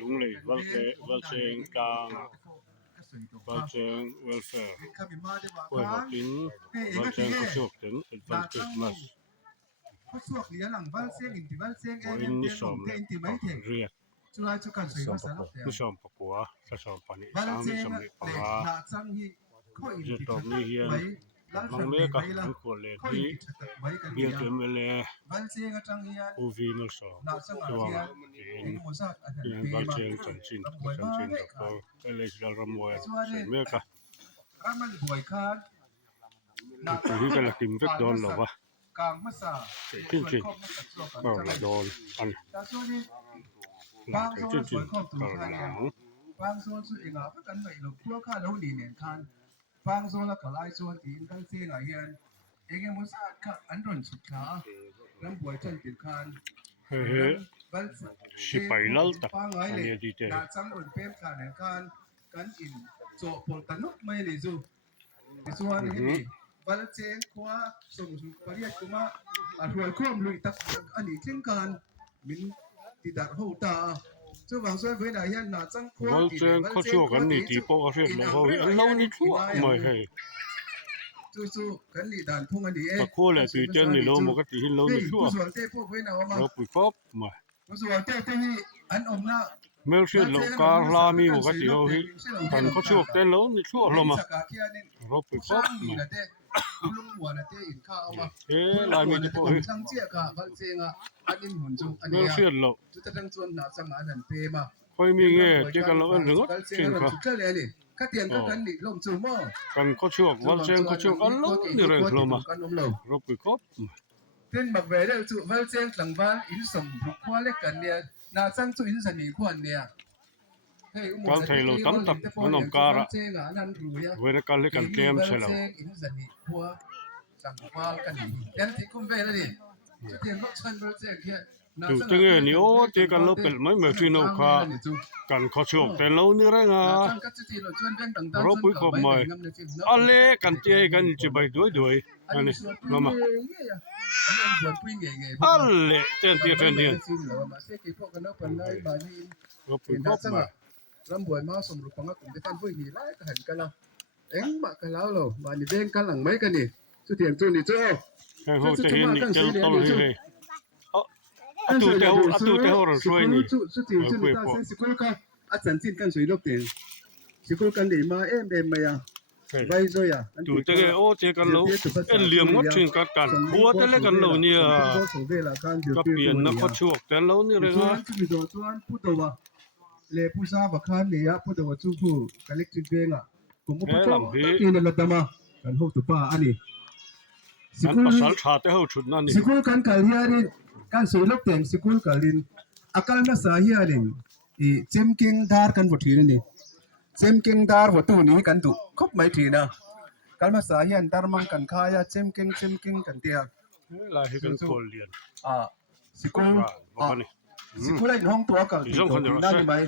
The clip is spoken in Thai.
ลุงเลยวัลเชงกลางวัลเชงเวลเฟอร์ป่วยหัวกินวัลเชงก็โชคถึงเป็นวันคริสต์มาสอินนิสอมเลยเรียกนิสอมปะกัวนิสอมปานิสามนิสอมนิปะกาจะตบนี่เฮียนมังเมกะมันควรเลยที่เบียร์เต็มเลยอูวีนิสอมตัวเองวัลเชงจันชินตะโกเอเลสดาลรมวยเมกะตัวที่กันละติมเวกโดนหรอวะจริงๆก็โดนอันจริงๆก็หลังบางส่วนสุดเองอ่ะก็กันไม่หรอกพวกข้าเราดีเนี่ยคันบางส่วนละก็หลายส่วนที่กันเสียงอ่ะเฮียนเองมุสาค่ะอันรอนสุดขาน้ำบวยจันติดคันเฮ้สิไปแล้วแต่อันนี้ดีเจน่าจังอุ่นเพิ่มคันเนี่ยคันกันอินโจปนตนุกไม่เลยจูส่วนนี้บัลเจงขวาส่งสุปริยกุมารวยข้อมลุยตักอันนี้เช่นกันมินติดดักหูตาวัลเเจนเขาช่วยกันนี่ที่ปกติเราเรานี่ช่วยไม่ให้ตะโกนเลยตีเจนนี่เราปกติเรานี่ช่วยเราปุ๋ยครบไม่เมื่อเชื่อเราการลามีปกติเราที่กันเขาช่วยแต่เรานี่ช่วยเรามาเราปุ๋ยครบไม่ลายมีที่พวกเมื่อเชื่อเราค่อยมีเงี้ยเจ้ากันเราเรื่องจริงค่ะกันเขาช่วยวัลเชงเขาช่วยกันเรานี่เรื่องเรามาเราปุ๋ยครบเป็นบักเวได้จุวัลเชงหลังบ้านอินสมบุกควาเล็กกันเนี่ยน่าจังจุอินสนิทควรเนี่ยการไทยเราตั้งตับมันองการะเวลาการเล่นกันเกมใช่แล้วถูกจังนี่โอ้เจกันเราเป็นไม่เหมือนที่นกค่ะกันเขาช่วยแต่เรานี่แรงอ่ะเราปุ๋ยครบไหมอะไรกันเจกันจะไปด้วยอันนี้เรามาอะไรเต้นเราปุ๋ยครบไหมลำบวยมาสมรูปของกลุ่มที่ท่านผู้หญิงไล่ก็เห็นกันละเอ็งมากันแล้วเหรอมานี่เด้งกันหลังไหมกันนี่สุดเถียงจุนี่เจ้าเขาจะเห็นนี่เจ้าต้องเลยตู้เต้าเราช่วยนี่สุดเถียงจุนี่ตาเส้นสิคุยกันอาจารย์จินกันสวยลูกเตียงสิคุยกันดีมาเอ็มมายังไว้ด้วยอ่ะตู้เต้าโอ้เจกันเราเลี้ยงหมดถึงกันหัวแต่เล็กกันเราเนี่ยก็เปลี่ยนนักช่วยแต่เรานี่เลยนะle pusa bakhan le ya pu do chu pu collective benga kumu pa cho ti na la dama kan ho tu pa ani sikul pasal cha te ho chut na ni sikul kan kal hiarin kan soi lok teng sikul kalin akal na sa hiarin e chemking dar kan vothi ni chemking dar ho tu ni kan tu khop mai thi na kan ma sa hian darmang kan khaya chemking kan tia la hi kan kol lian sikul sikul ai hong tua kal ti na ni mai